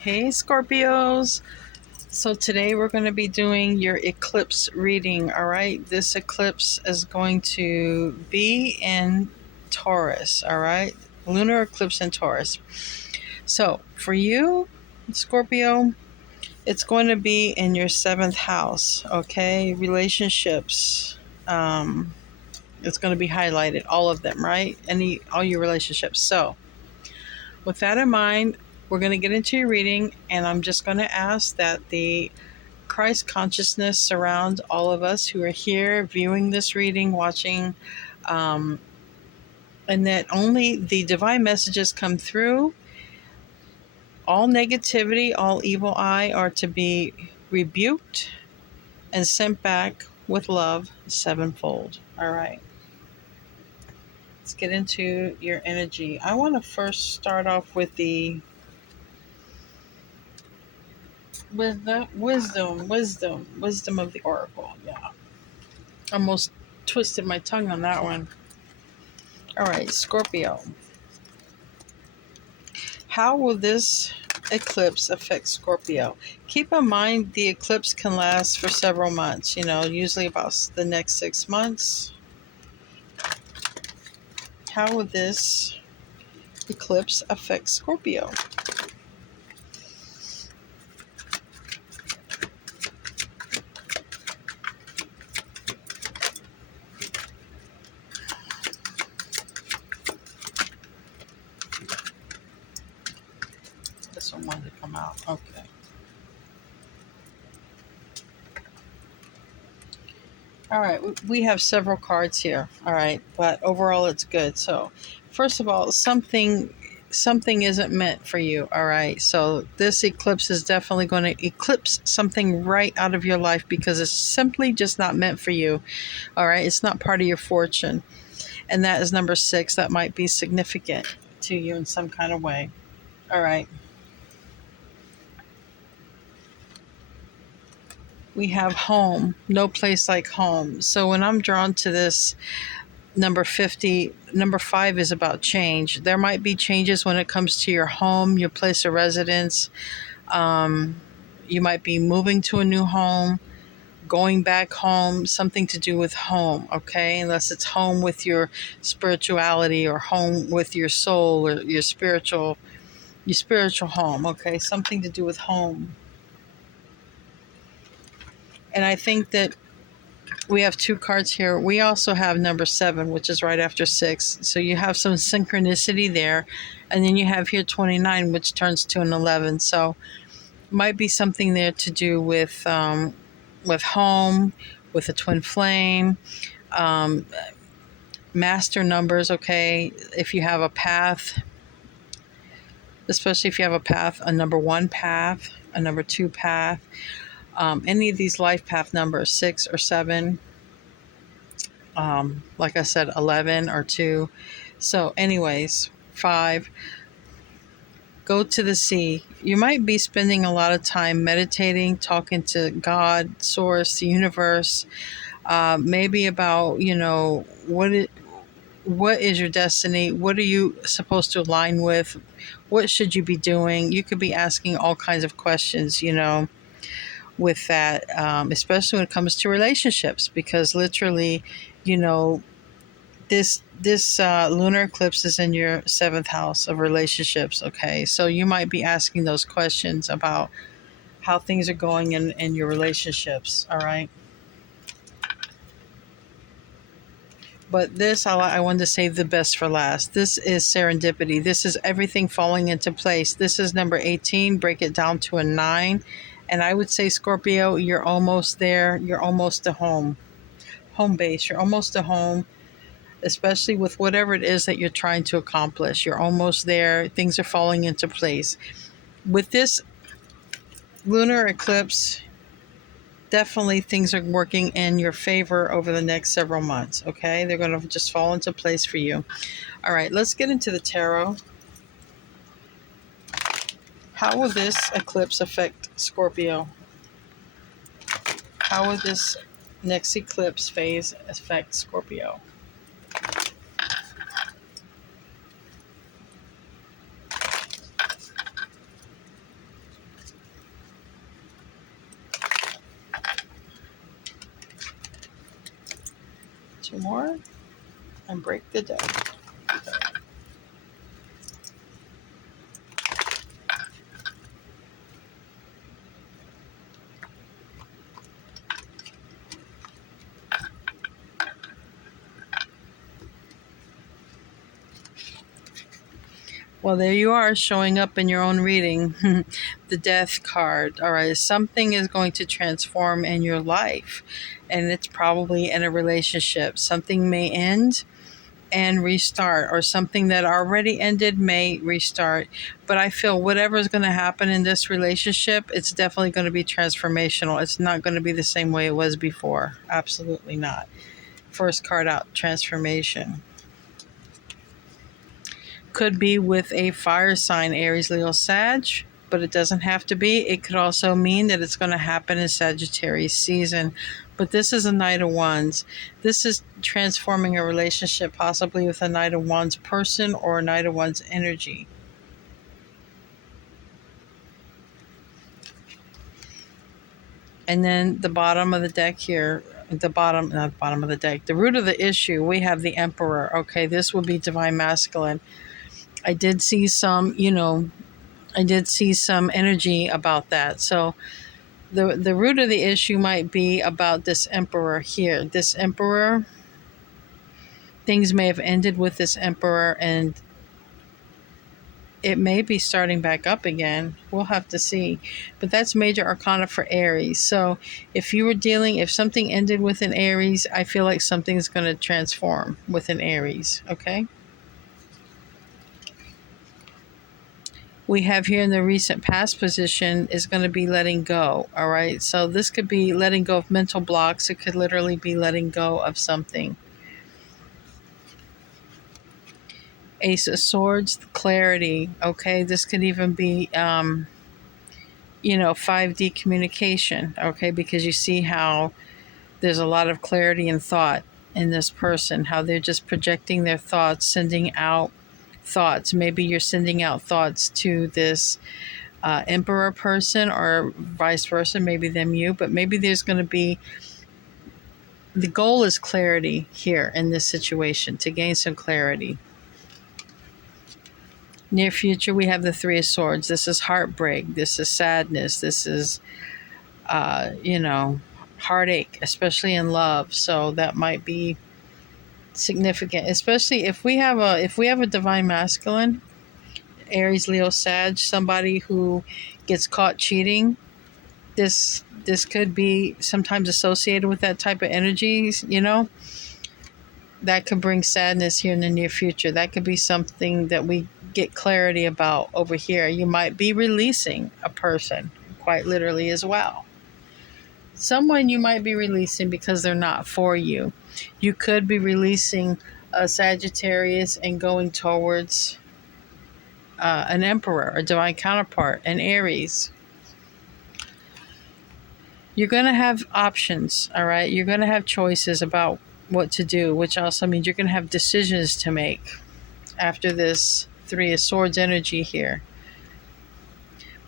Hey Scorpios. So today we're going to be doing your eclipse reading, all right? This eclipse is going to be in Taurus, all right? Lunar eclipse in Taurus. So for you, Scorpio, it's going to be in your seventh house, okay? Relationships. It's going to be highlighted, all of them, right? All your relationships. So with that in mind, we're going to get into your reading, and I'm just going to ask that the Christ consciousness surround all of us who are here viewing this reading, watching, um, and that only the divine messages come through. All negativity, all evil eye are to be rebuked and sent back with love sevenfold. All right. Let's get into your energy. I want to first start off with the wisdom of the oracle. Yeah. Almost twisted my tongue on that one. All right, Scorpio. How will this eclipse affect Scorpio? Keep in mind the eclipse can last for several months, usually about the next 6 months. How will this eclipse affect Scorpio? This one wanted to come out. Okay. All right, we have several cards here. All right, but overall it's good. So, first of all, something isn't meant for you. All right, so this eclipse is definitely going to eclipse something right out of your life because it's simply just not meant for you. All right, it's not part of your fortune, and that is number 6. That might be significant to you in some kind of way. All right. We have home, no place like home. So when I'm drawn to this number 50, number 5 is about change. There might be changes when it comes to your home, your place of residence. You might be moving to a new home, going back home, something to do with home, okay? Unless it's home with your spirituality or home with your soul or your spiritual home, okay? Something to do with home. And I think that we have 2 cards here. We also have number 7, which is right after 6. So you have some synchronicity there. And then you have here 29, which turns to an 11. So might be something there to do with home, with a twin flame, um, master numbers, okay? If you have a path, especially if you have a path, a number 1 path, a number 2 path, any of these life path numbers, 6 or 7, like I said, 11 or 2. So anyways, 5, go to the sea. You might be spending a lot of time meditating, talking to God, source, the universe, maybe about, what is your destiny? What are you supposed to align with? What should you be doing? You could be asking all kinds of questions, with that, especially when it comes to relationships, because literally, you know, this lunar eclipse is in your 7th house of relationships. Okay, so you might be asking those questions about how things are going in your relationships. All right. But this, I wanted to save the best for last. This is serendipity. This is everything falling into place. This is number 18. Break it down to a 9. And I would say, Scorpio, you're almost there. You're almost to home base. You're almost to home, especially with whatever it is that you're trying to accomplish. You're almost there. Things are falling into place. With this lunar eclipse, definitely things are working in your favor over the next several months, okay? They're going to just fall into place for you. All right, let's get into the tarot. How will this eclipse affect Scorpio? How will this next eclipse phase affect Scorpio? 2 more and break the deck. Well, there you are, showing up in your own reading. The Death card. All right, something is going to transform in your life, and it's probably in a relationship. Something may end and restart, or something that already ended may restart. But I feel whatever is going to happen in this relationship, it's definitely going to be transformational. It's not going to be the same way it was before. Absolutely not. First card out, transformation. Could be with a fire sign, Aries, Leo, Sag, but it doesn't have to be. It could also mean that it's going to happen in Sagittarius season. But this is a Knight of Wands. This is transforming a relationship, possibly with a Knight of Wands person or a Knight of Wands energy. And then the bottom of the deck here, not the bottom of the deck, the root of the issue, we have the Emperor. Okay, this would be divine masculine. I did see some, energy about that. So the root of the issue might be about this Emperor here. This Emperor, things may have ended with this Emperor, and it may be starting back up again. We'll have to see. But that's major arcana for Aries. So if something ended with an Aries, I feel like something's going to transform with an Aries. Okay. We have here in the recent past position is going to be letting go. All right. So this could be letting go of mental blocks. It could literally be letting go of something. Ace of Swords, clarity. Okay. This could even be, 5D communication. Okay. Because you see how there's a lot of clarity and thought in this person, how they're just projecting their thoughts, sending out thoughts. Maybe you're sending out thoughts to this Emperor person, or vice versa, maybe them you, but maybe there's going to be, the goal is clarity here in this situation, to gain some clarity. Near future, we have the Three of Swords. This is heartbreak. This is sadness. This is, heartache, especially in love. So that might be significant, especially if we have a divine masculine, Aries, Leo, Sag, somebody who gets caught cheating. This could be sometimes associated with that type of energies, that could bring sadness here in the near future. That could be something that we get clarity about over here. You might be releasing a person, quite literally, as well. Someone you might be releasing because they're not for you. You could be releasing a Sagittarius and going towards an Emperor, a divine counterpart, an Aries. You're going to have options, all right? You're going to have choices about what to do, which also means you're going to have decisions to make after this Three of Swords energy here.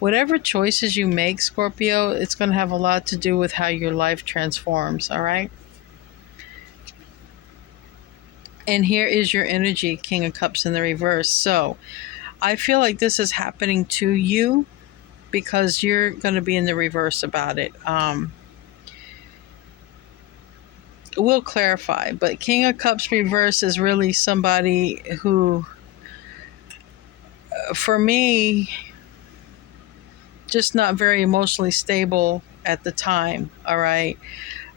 Whatever choices you make, Scorpio, it's going to have a lot to do with how your life transforms, all right? And here is your energy, King of Cups in the reverse. So I feel like this is happening to you because you're going to be in the reverse about it. We'll clarify, but King of Cups reverse is really somebody who, for me, just not very emotionally stable at the time, all right?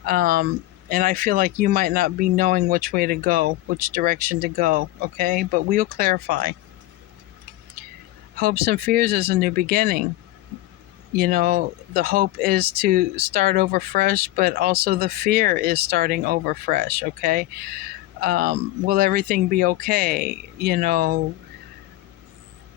And I feel like you might not be knowing which way to go, which direction to go, okay? But we'll clarify. Hopes and fears is a new beginning. The hope is to start over fresh, but also the fear is starting over fresh, okay? Will everything be okay?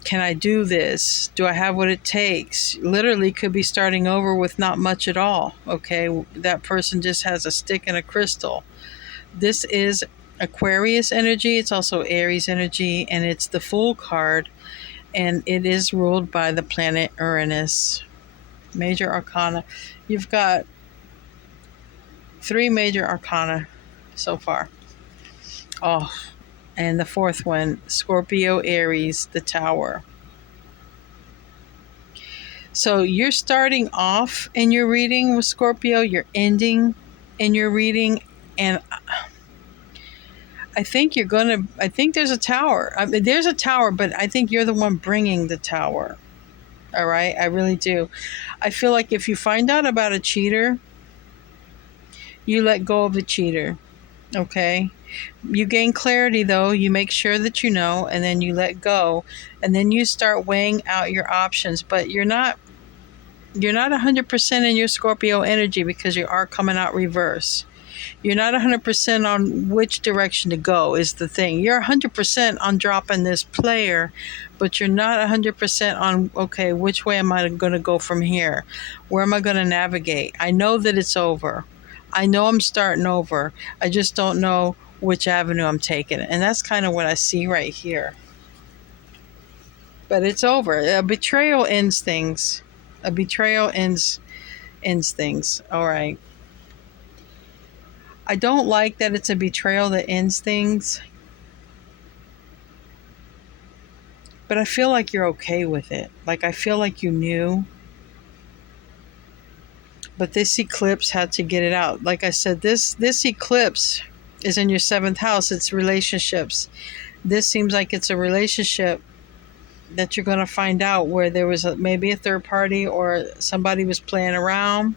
Can I do this? Do I have what it takes? Literally could be starting over with not much at all, okay? That person just has a stick and a crystal. This is Aquarius energy. It's also Aries energy, and it's the Fool card, and it is ruled by the planet Uranus. Major arcana. You've got 3 major arcana so far. Oh, and the fourth one, Scorpio Aries, the Tower. So you're starting off in your reading with Scorpio, you're ending in your reading, and I think there's a tower. I mean, there's a tower, but I think you're the one bringing the tower. All right. I really do. I feel like if you find out about a cheater, you let go of the cheater. Okay. You gain clarity though. You make sure that you know, and then you let go, and then you start weighing out your options. But you're not 100% in your Scorpio energy because you are coming out reverse. You're not 100% on which direction to go is the thing. You're 100% on dropping this player, but you're not 100% on, okay, which way am I going to go from here? Where am I going to navigate? I know that it's over. I know I'm starting over. I just don't know which avenue I'm taking. And that's kind of what I see right here. But it's over. A betrayal ends things. A betrayal ends things. All right. I don't like that it's a betrayal that ends things, but I feel like you're okay with it. Like, I feel like you knew, but this eclipse had to get it out. Like I said, this eclipse is in your seventh house. It's relationships. This seems like it's a relationship that you're going to find out where there was maybe a third party, or somebody was playing around.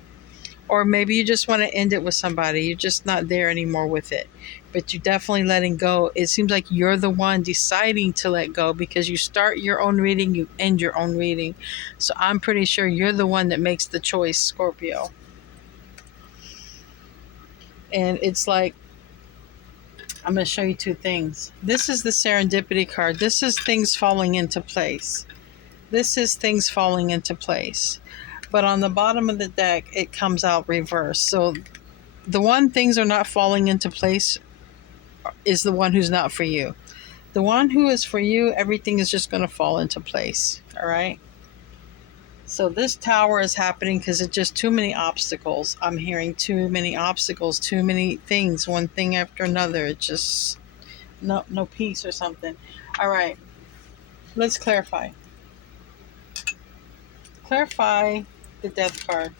Or maybe you just want to end it with somebody. You're just not there anymore with it. But you're definitely letting go. It seems like you're the one deciding to let go, because you start your own reading, you end your own reading. So I'm pretty sure you're the one that makes the choice, Scorpio. And it's like, I'm going to show you two things. This is the serendipity card. This is things falling into place. This is things falling into place. But on the bottom of the deck, it comes out reversed. So the one things are not falling into place is the one who's not for you. The one who is for you, everything is just going to fall into place. All right. So this tower is happening because it's just too many obstacles. I'm hearing too many obstacles, too many things, one thing after another. It's just no peace or something. All right. Let's clarify. Clarify the death card.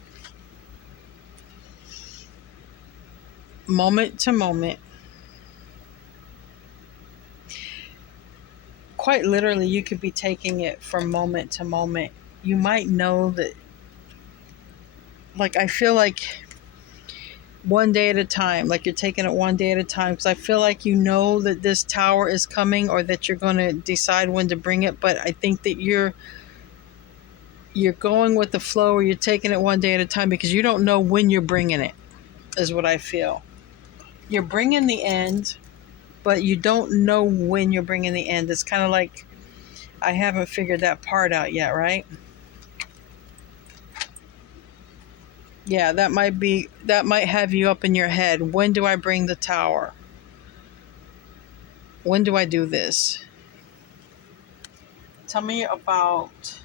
Moment to moment. Quite literally, you could be taking it from moment to moment. You might know that, like, I feel like one day at a time, like you're taking it one day at a time, because I feel like you know that this tower is coming, or that you're going to decide when to bring it. But I think that you're going with the flow, or you're taking it one day at a time because you don't know when you're bringing it, is what I feel. You're bringing the end, but you don't know when you're bringing the end. It's kind of like, I haven't figured that part out yet, right? Yeah, that might have you up in your head. When do I bring the tower? When do I do this? Tell me about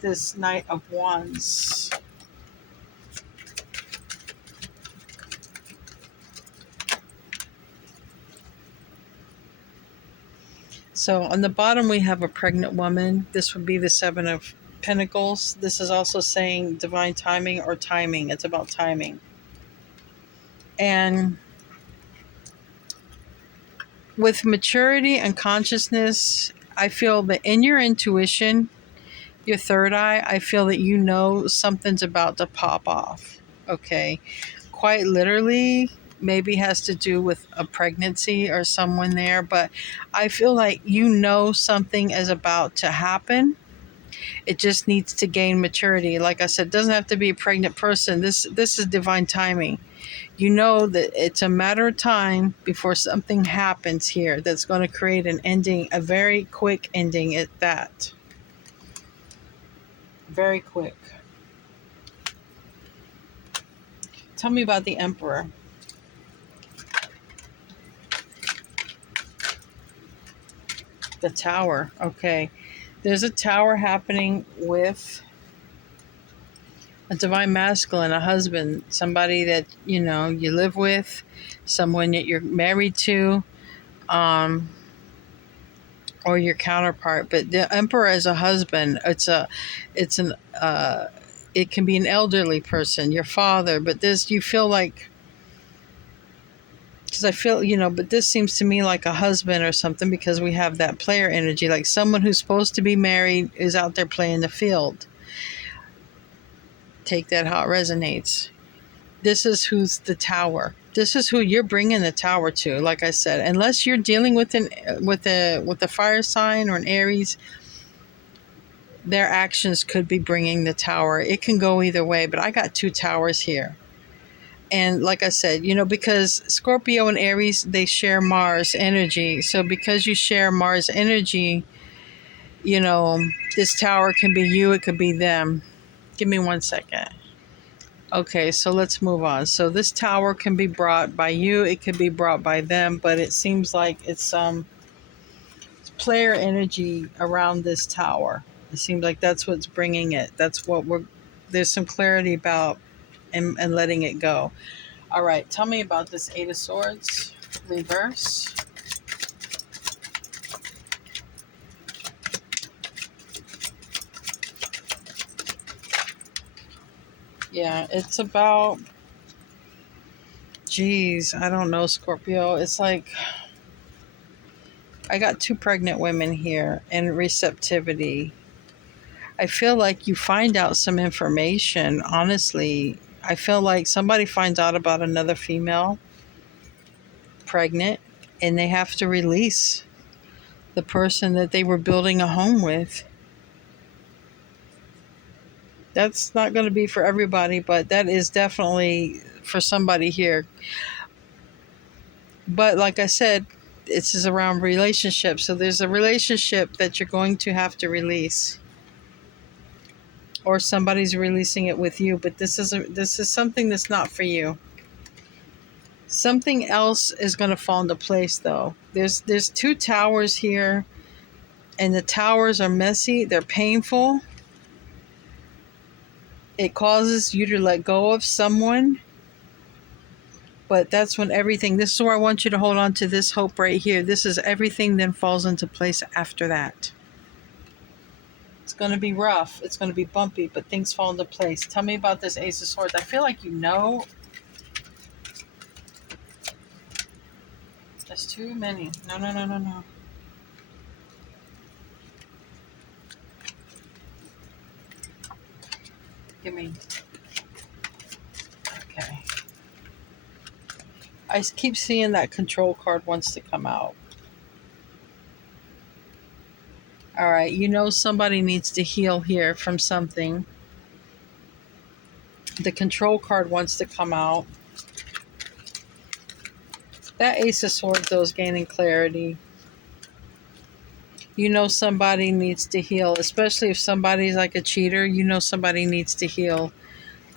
this Knight of Wands. So on the bottom we have a pregnant woman. This would be the Seven of Pentacles. This is also saying divine timing or timing. It's about timing. And with maturity and consciousness, I feel that in your intuition, your third eye, I feel that you know something's about to pop off. Okay. Quite literally, maybe has to do with a pregnancy or someone there, but I feel like you know something is about to happen. It just needs to gain maturity. Like I said, it doesn't have to be a pregnant person. This is divine timing. You know that it's a matter of time before something happens here that's going to create an ending, a very quick ending at that. Very quick. Tell me about the Emperor. The Tower. Okay. There's a tower happening with a divine masculine, a husband, somebody that, you live with, someone that you're married to. um, or your counterpart. But the Emperor is a husband. It's an, it can be an elderly person, your father. But this, you feel like, because I feel, but this seems to me like a husband or something, because we have that player energy, like someone who's supposed to be married is out there playing the field. Take that how it resonates. This is who's the tower. This is who you're bringing the tower to. Like I said, unless you're dealing with a fire sign or an Aries, their actions could be bringing the tower. It can go either way, but I got two towers here. And like I said, because Scorpio and Aries, they share Mars energy. So because you share Mars energy, this tower can be you, it could be them. Give me 1 second. Okay, so let's move on. So this tower can be brought by you, it could be brought by them, but it seems like it's player energy around this tower. It seems like that's what's bringing it. That's what there's some clarity about, and letting it go. All right, tell me about this Eight of Swords reverse. Yeah, it's about, geez, I don't know, Scorpio. It's like, I got two pregnant women here, and receptivity. I feel like you find out some information, honestly. I feel like somebody finds out about another female pregnant, and they have to release the person that they were building a home with. That's not going to be for everybody, but that is definitely for somebody here. But like I said, this is around relationships. So there's a relationship that you're going to have to release, or somebody's releasing it with you. But this is something that's not for you. Something else is going to fall into place, though. There's two towers here, and the towers are messy. They're painful. It causes you to let go of someone. But that's when everything, this is where I want you to hold on to this hope right here. This is everything then falls into place after that. It's going to be rough. It's going to be bumpy, but things fall into place. Tell me about this Ace of Swords. I feel like That's too many. No. Give me. Okay. I keep seeing that Control card wants to come out. All right. Somebody needs to heal here from something. The Control card wants to come out. That Ace of Swords, though, is gaining clarity. Somebody needs to heal, especially if somebody's like a cheater. Somebody needs to heal.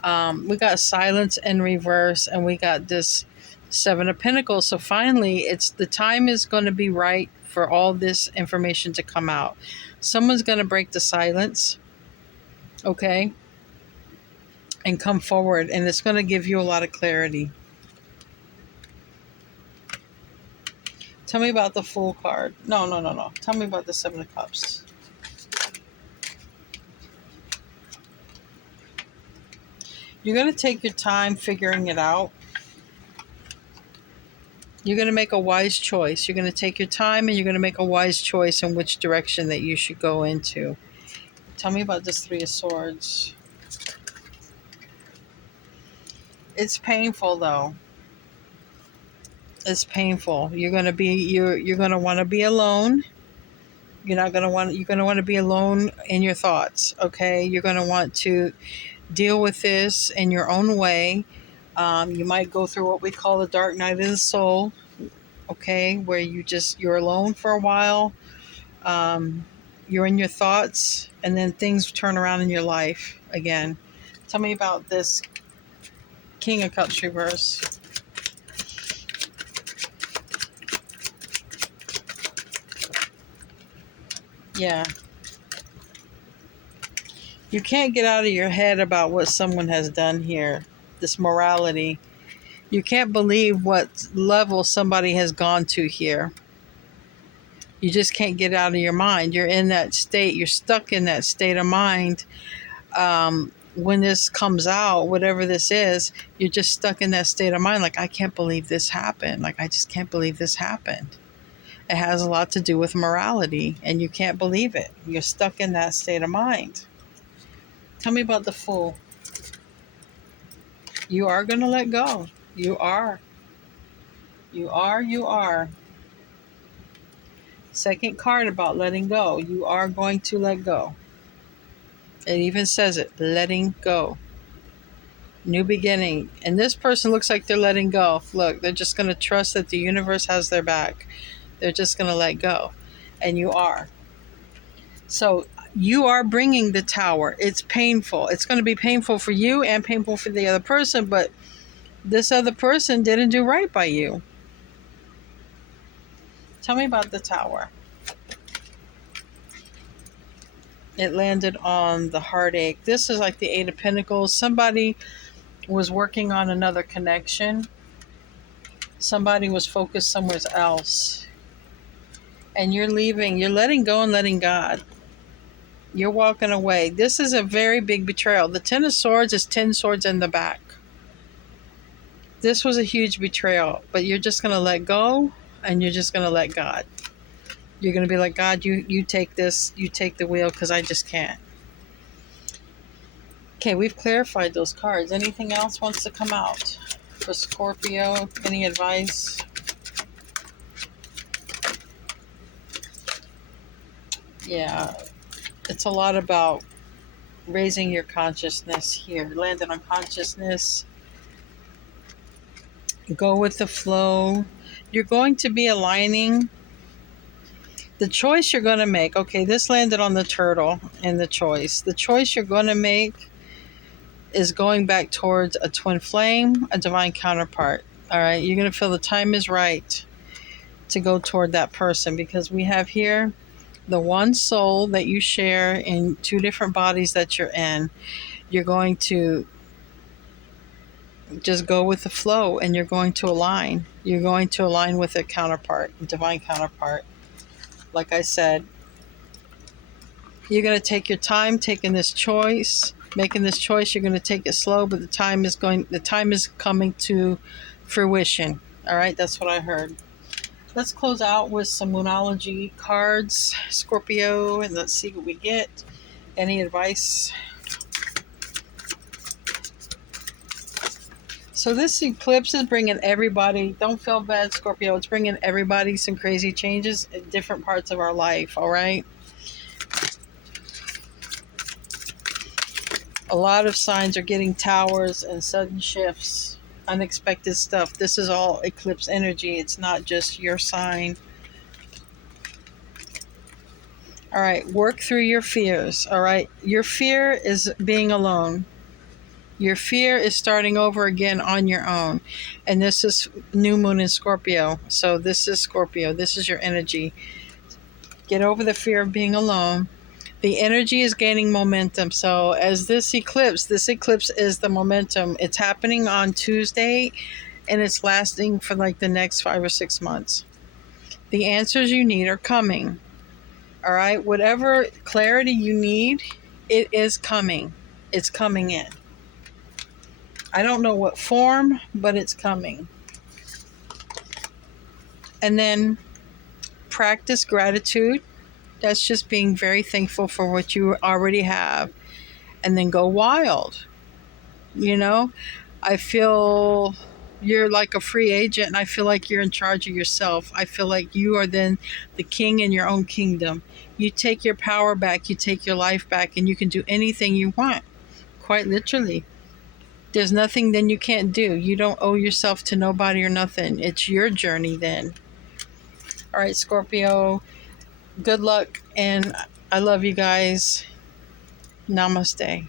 We got silence in reverse, and we got this Seven of Pentacles. So finally, the time is going to be right for all this information to come out. Someone's going to break the silence, okay, and come forward, and it's going to give you a lot of clarity. Tell me about the Fool card. No. Tell me about the Seven of Cups. You're going to take your time figuring it out. You're going to make a wise choice. You're going to take your time, and you're going to make a wise choice in which direction that you should go into. Tell me about this Three of Swords. It's painful, though. It's painful. You're going to want to be alone. You're going to want to be alone in your thoughts, okay? You're going to want to deal with this in your own way. You might go through what we call the dark night of the soul, okay, where you're alone for a while. You're in your thoughts, and then things turn around in your life again. Tell me about this King of Cups reverse. Yeah. You can't get out of your head about what someone has done here. This morality. You can't believe what level somebody has gone to here. You just can't get out of your mind. You're in that state. You're stuck in that state of mind. When this comes out, whatever this is, you're just stuck in that state of mind. Like, I can't believe this happened. Like, I just can't believe this happened. It has a lot to do with morality, and you can't believe it. You're stuck in that state of mind. Tell me about the Fool. You are going to let go. You are. You are. You are. Second card about letting go. You are going to let go. It even says it, letting go. New beginning. And this person looks like they're letting go. Look, they're just going to trust that the universe has their back. They're just going to let go. And you are. So you are bringing the Tower. It's painful. It's going to be painful for you and painful for the other person, but this other person didn't do right by you. Tell me about the Tower. It landed on the Heartache. This is like the Eight of Pentacles. Somebody was working on another connection. Somebody was focused somewhere else. And you're leaving. You're letting go and letting God. You're walking away. This is a very big betrayal. The Ten of Swords is 10 swords in the back. This was a huge betrayal. But you're just going to let go. And you're just going to let God. You're going to be like, God, you take this. You take the wheel, because I just can't. Okay, we've clarified those cards. Anything else wants to come out for Scorpio? Any advice? Yeah, it's a lot about raising your consciousness here. Landed on consciousness. Go with the flow. You're going to be aligning. The choice you're going to make. Okay, this landed on the Turtle and the choice. The choice you're going to make is going back towards a twin flame, a divine counterpart. All right, you're going to feel the time is right to go toward that person, because we have here the one soul that you share in two different bodies that you're in. You're going to just go with the flow, and you're going to align. You're going to align with a counterpart, a divine counterpart. Like I said, you're going to take your time taking this choice, making this choice. You're going to take it slow, but the time is coming to fruition. All right, that's what I heard. Let's close out with some Moonology cards, Scorpio, and let's see what we get. Any advice? So this eclipse is bringing everybody, don't feel bad, Scorpio, it's bringing everybody some crazy changes in different parts of our life, all right? A lot of signs are getting towers and sudden shifts, unexpected stuff. This is all eclipse energy. It's not just your sign. All right, work through your fears, all right? Your fear is being alone. Your fear is starting over again on your own. And this is new moon in Scorpio. So this is Scorpio. This is your energy. Get over the fear of being alone. The energy is gaining momentum. So as this eclipse is the momentum. It's happening on Tuesday, and it's lasting for like the next 5 or 6 months. The answers you need are coming. All right? Whatever clarity you need, it is coming. It's coming in. I don't know what form, but it's coming. And then practice gratitude. That's just being very thankful for what you already have. And then go wild. You know, I feel you're like a free agent, and I feel like you're in charge of yourself. I feel like you are then the king in your own kingdom. You take your power back, you take your life back, and you can do anything you want. Quite literally. There's nothing then you can't do. You don't owe yourself to nobody or nothing. It's your journey then. All right, Scorpio, good luck, and I love you guys. Namaste.